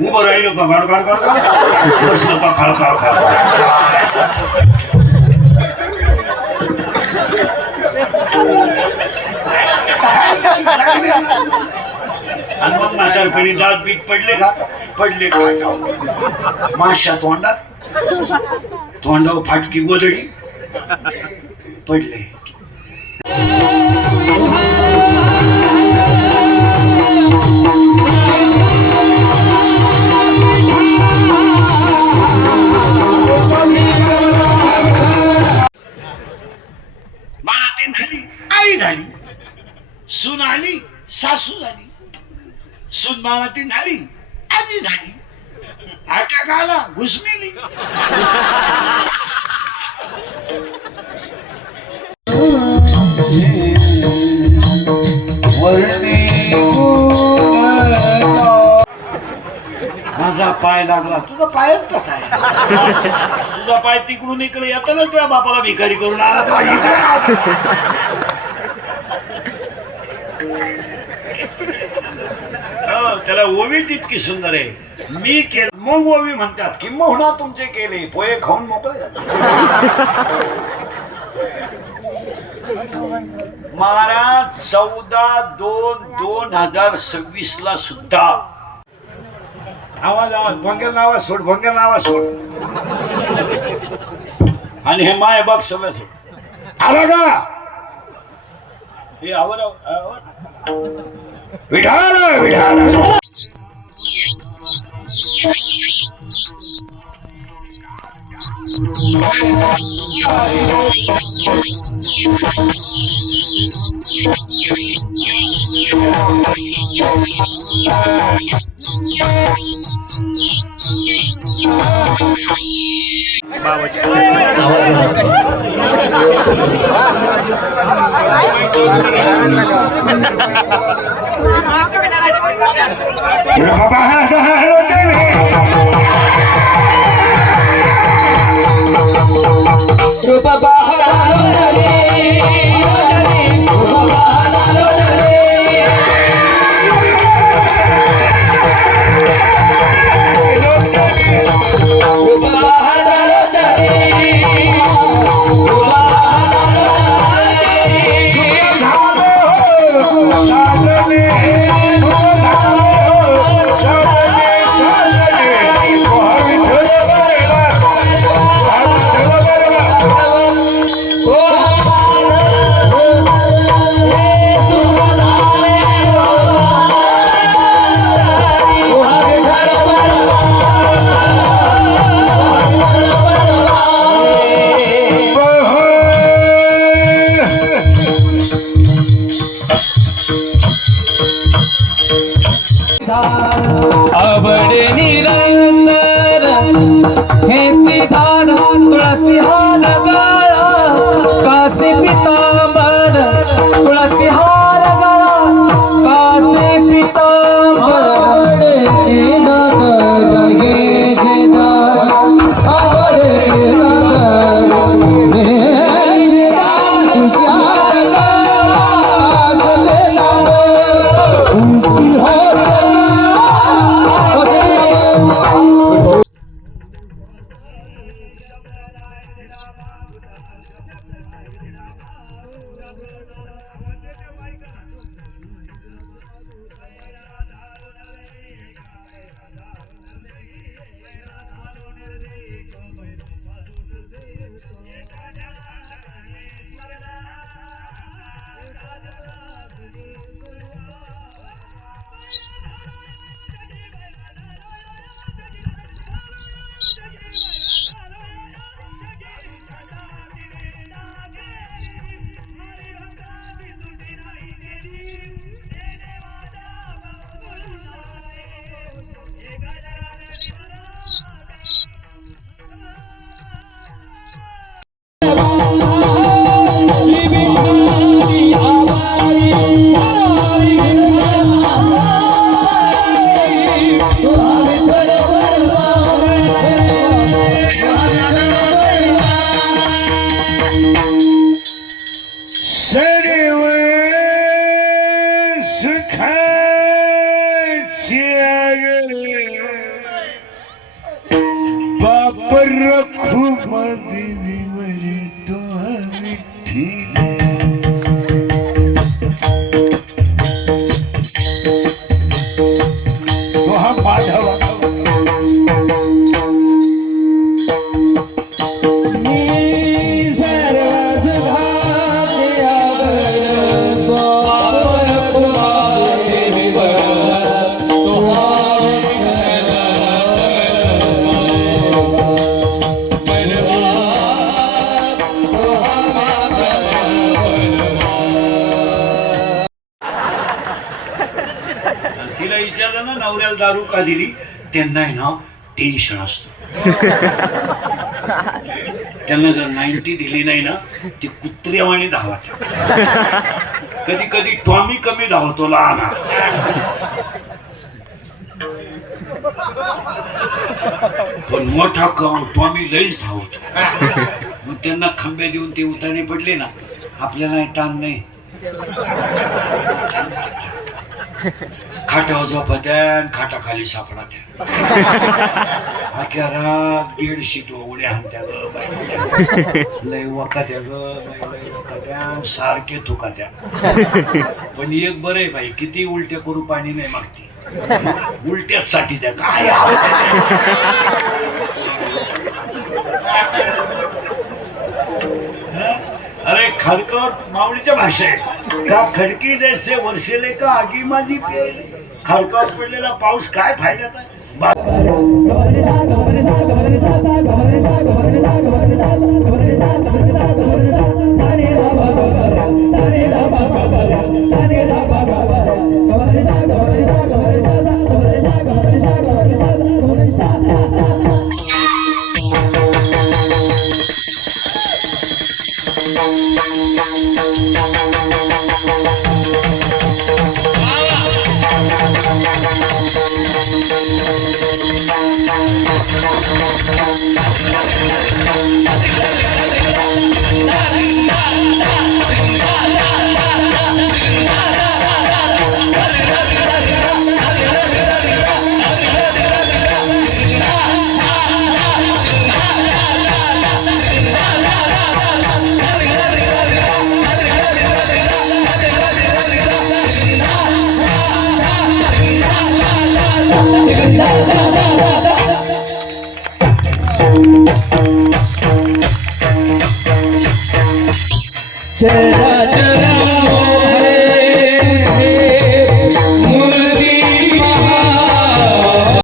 उभं राहिलो का गाड गाड गाड बसलो का खाळ खाळ खाळ आणि मग म्हातारपणी दात बीत पडले का माश्या तोंडात तोंडावर फाटकी गोदडी पडले. माती झाली, आई झाली, सून आली, सासू झाली, सून मामाती झाली, आजी झाली, अटॅक आला, घुसमेली. माझा पाय लागला, तुझा पायच कसा आहे? तुझा पाय तिकडून इकडे येतो ना, तुझ्या बापाला भिकारी करून आला तो इकडे. त्याला ओवी तितकी सुंदर आहे. मी केलं मग ओवी म्हणतात की मोहना तुमचे केले, पोहे खाऊन मोकळे झाले. महाराज 14/2/2026 ला सुद्धा आवाज भंगेल नावा सोड, भंगेल नावा सोड. आणि हे माय बघ सगळं सोड आला का हे आवर विठाल विठाल. आवड निरंतर हेची झाड तुळसी हार गळा कासे पितांबर तुळसी हार गळा कासे पितांबर पर रखूमा देवीवरी तो विठ्ठल तो हा माधवा तिला विचारलं ना नवऱ्याला दारू का दिली त्यांना आहे ना टेन्शन असतं त्यांना जर 90 दिली नाही ना ती कुत्र्यावाणी धावत कधी कधी टॉमी कमी धावतो लहान पण मोठा टॉमी लईच धावतो मग त्यांना खंबे देऊन ते उताने पडले ना आपल्याला ताण नाही खाटावर झोपत्या खाटाखाली सापडा त्या अख्या रात बेडशीट उड्या हाणत्या ग बाई लय वकात्या ग बाई लय वकात्या सारखे थुकात्या पण एक बरं आहे बाई किती उलट्या करू पाणी नाही मागते उलट्याच साठी त्या काय अरे खडकर माऊलीच्या भाषा आहे का खडकी जैसे वर्षेले का आगी माझी पेरले खडकावर पडलेला पाऊस काय फायद्याचा चला